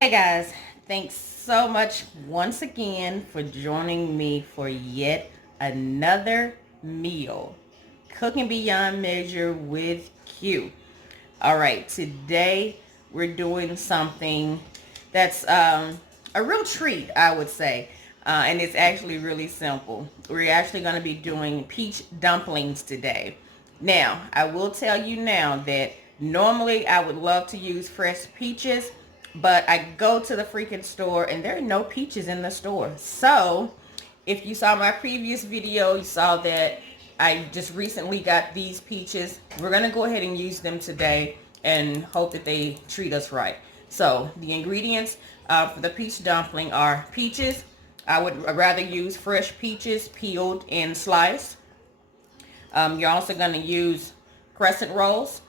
Hey guys, thanks so much once again for joining me for yet another meal. Cooking Beyond Measure with Q. Alright, today we're doing something that's a real treat, I would say. And it's actually really simple. We're actually going to be doing peach dumplings today. Now, I will tell you now that normally I would love to use fresh peaches, but I go to the freaking store and there are no peaches in the store. So, if you saw my previous video, you saw that I just recently got these peaches. We're going to go ahead and use them today and hope that they treat us right. So, the ingredients for the peach dumpling are peaches. I would rather use fresh peaches, peeled and sliced. You're also going to use crescent rolls.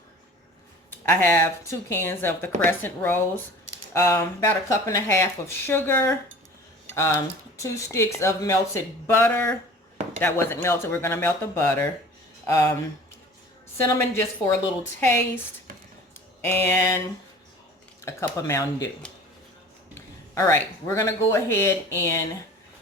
I have 2 cans of the crescent rolls, about a cup and a half of sugar, 2 sticks of melted butter. That wasn't melted. We're going to melt the butter. Cinnamon just for a little taste, and a cup of Mountain Dew. All right, we're going to go ahead and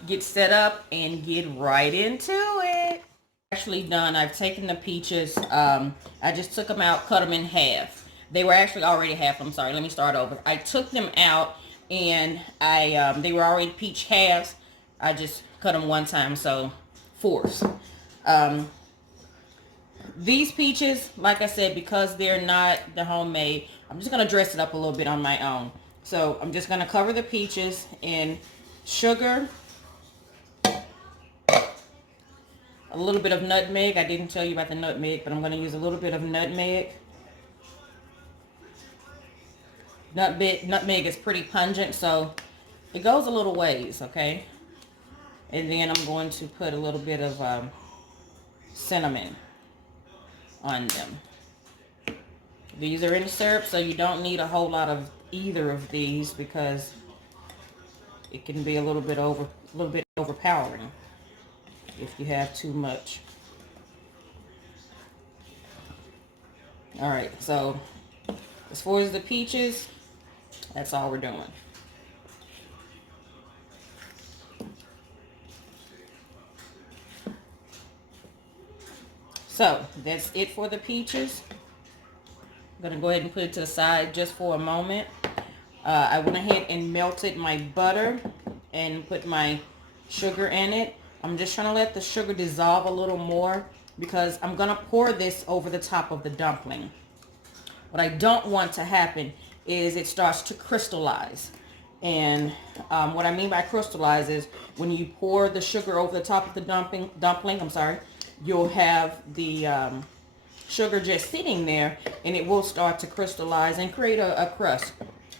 get set up and get right into it. Actually done. I've taken the peaches. I just took them out, cut them in half. They were actually already half. I'm sorry. Let me start over. I took them out and they were already peach halves. I just cut them one time, so fourths. These peaches, like I said, because they're not the homemade, I'm just going to dress it up a little bit on my own. So I'm just going to cover the peaches in sugar, a little bit of nutmeg. I didn't tell you about the nutmeg, but I'm going to use a little bit of nutmeg. Nutmeg is pretty pungent, so it goes a little ways, okay? And then I'm going to put a little bit of cinnamon on them. These are in syrup, so you don't need a whole lot of either of these because it can be a little bit overpowering if you have too much. All right, so as far as the peaches, that's all we're doing. So that's it for the peaches. I'm going to go ahead and put it to the side just for a moment. I went ahead and melted my butter and put my sugar in it. I'm just trying to let the sugar dissolve a little more because I'm going to pour this over the top of the dumpling. What I don't want to happen is it starts to crystallize. And what I mean by crystallize is when you pour the sugar over the top of the dumpling, you'll have the sugar just sitting there and it will start to crystallize and create a crust.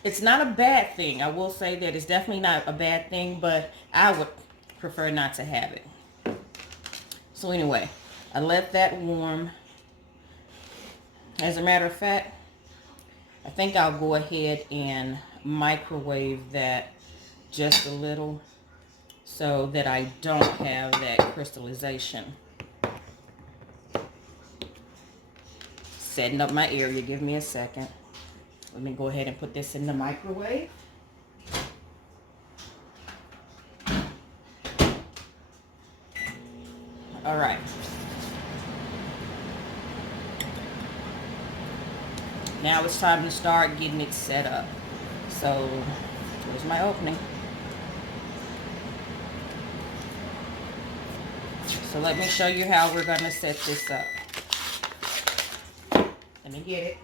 It's not a bad thing. I will say that it's definitely not a bad thing, but I would prefer not to have it. So anyway, I let that warm. As a matter of fact, I think I'll go ahead and microwave that just a little so that I don't have that crystallization. Setting up my area. Give me a second. Let me go ahead and put this in the microwave. All right. Now it's time to start getting it set up. So here's my opening. So let me show you how we're going to set this up. Let me get it.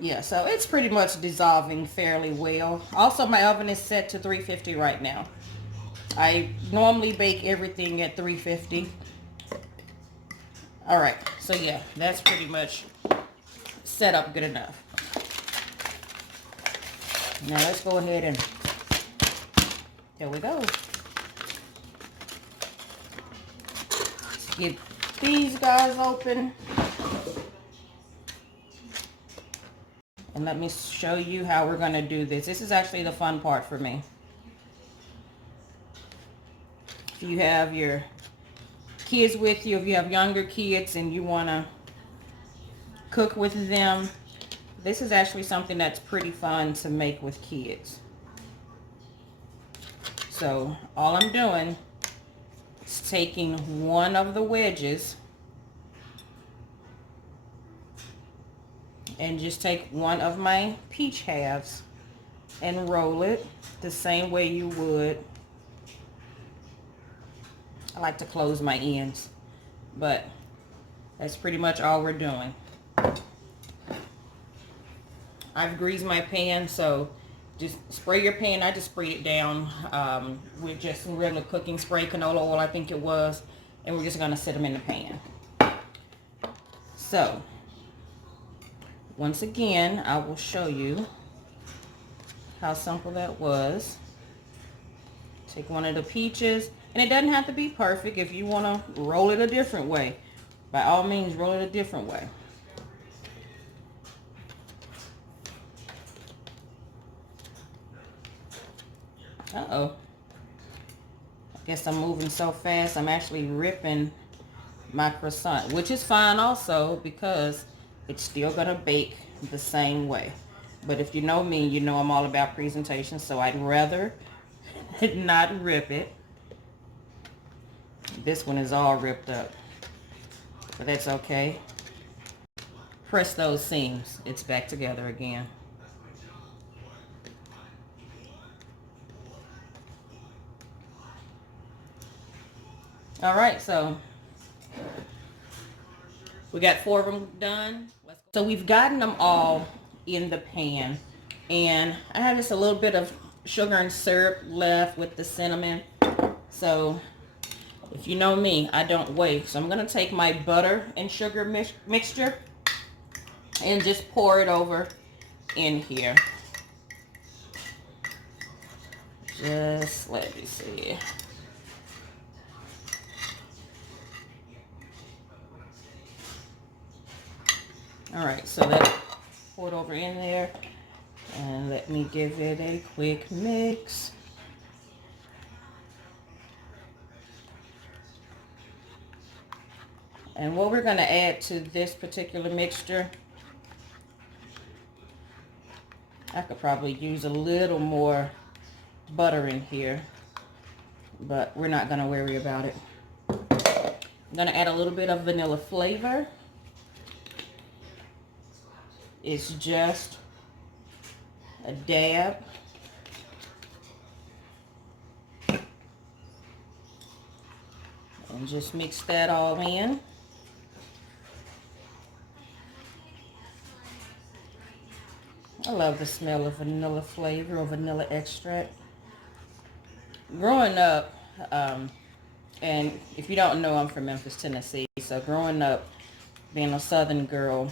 Yeah, so it's pretty much dissolving fairly well. Also, my oven is set to 350 right now. I normally bake everything at 350. All right, so yeah, that's pretty much set up good enough. Now let's go ahead and, there we go. Let's get these guys open. And let me show you how we're going to do this. This is actually the fun part for me. If you have your kids with you, if you have younger kids and you want to cook with them, this is actually something that's pretty fun to make with kids. So all I'm doing is taking one of the wedges and just take one of my peach halves and roll it the same way you would. I like to close my ends, but that's pretty much all we're doing. I've greased my pan, so just spray your pan. I just sprayed it down with just some regular cooking spray, canola oil I think it was, and we're just going to set them in the pan. So once again, I will show you how simple that was. Take one of the peaches, and it doesn't have to be perfect. If you want to roll it a different way, by all means roll it a different way. Uh-oh. I guess I'm moving so fast I'm actually ripping my croissant, which is fine also because it's still gonna bake the same way. But if you know me, you know I'm all about presentation, so I'd rather not rip it. This one is all ripped up, but that's okay. Press those seams, it's back together again. All right, so we got 4 of them done. So we've gotten them all in the pan, and I have just a little bit of sugar and syrup left with the cinnamon. So if you know me, I don't waste. So I'm going to take my butter and sugar mixture and just pour it over in here. Just let me see. All right, so that's poured over in there, and let me give it a quick mix. And what we're going to add to this particular mixture, I could probably use a little more butter in here, but we're not going to worry about it. I'm going to add a little bit of vanilla flavor. It's just a dab. And just mix that all in. I love the smell of vanilla flavor or vanilla extract. Growing up, and if you don't know, I'm from Memphis, Tennessee. So growing up, being a Southern girl,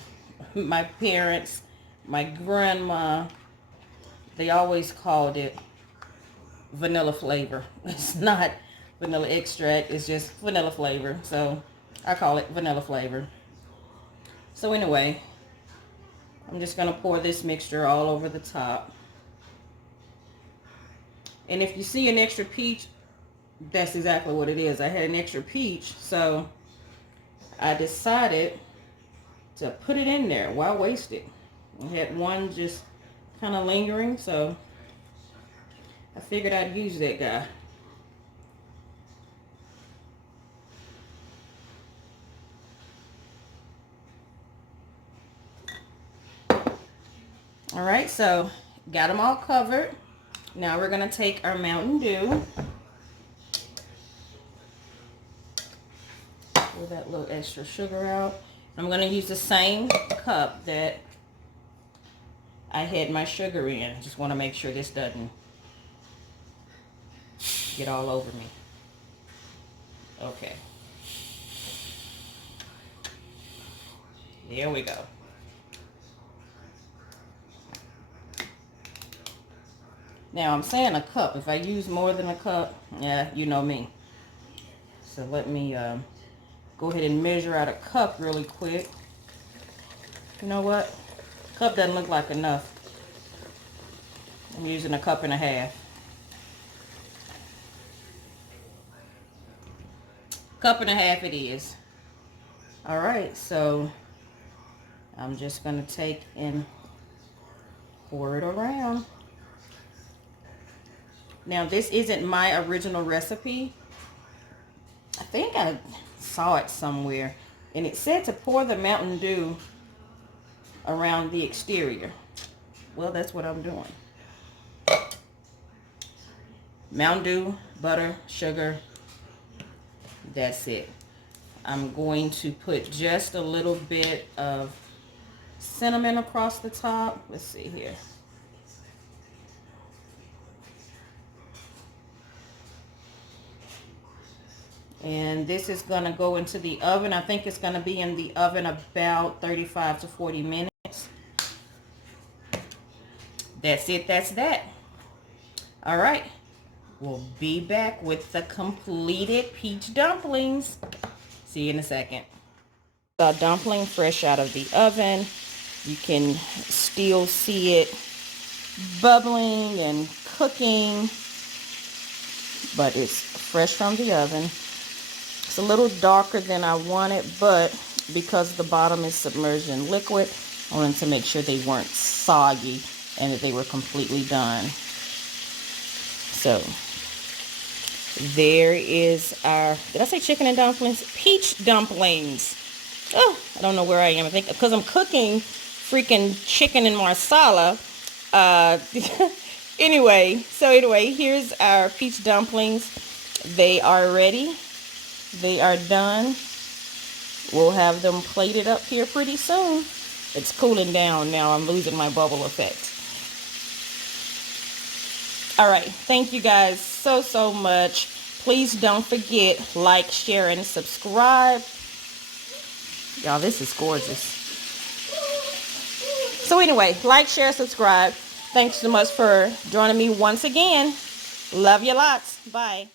my parents, my grandma, they always called it vanilla flavor. It's not vanilla extract, it's just vanilla flavor. So I call it vanilla flavor. So anyway, I'm just going to pour this mixture all over the top. And if you see an extra peach, that's exactly what it is. I had an extra peach, so I decided to put it in there. Why waste it? I had one just kind of lingering, so I figured I'd use that guy. All right, so got them all covered. Now we're going to take our Mountain Dew. Pull that little extra sugar out. I'm going to use the same cup that I had my sugar in. Just want to make sure this doesn't get all over me. Okay. There we go. Now I'm saying a cup. If I use more than a cup, yeah, you know me. So let me go ahead and measure out a cup really quick. You know what? Cup doesn't look like enough. I'm using a cup and a half. Cup and a half it is. All right, so I'm just gonna take and pour it around. Now this isn't my original recipe. I think I saw it somewhere, and it said to pour the Mountain Dew around the exterior. Well, that's what I'm doing. Mountain Dew, butter, sugar. That's it. I'm going to put just a little bit of cinnamon across the top. Let's see here. And this is going to go into the oven. I think it's going to be in the oven about 35 to 40 minutes. That's it. That's that. All right. We'll be back with the completed peach dumplings. See you in a second. The dumpling fresh out of the oven. You can still see it bubbling and cooking, but it's fresh from the oven. It's a little darker than I wanted, but because the bottom is submerged in liquid, I wanted to make sure they weren't soggy and that they were completely done. So there is our, did I say chicken and dumplings? Peach dumplings. Oh, I don't know where I am. I think because I'm cooking freaking chicken and marsala. Anyway, here's our peach dumplings. They are ready. They are done. We'll have them plated up here pretty soon. It's cooling down now. I'm losing my bubble effect. All right, thank you guys so much. Please don't forget, like, share, and subscribe. Y'all, this is gorgeous. So anyway, like, share, subscribe. Thanks so much for joining me once again. Love you lots. Bye.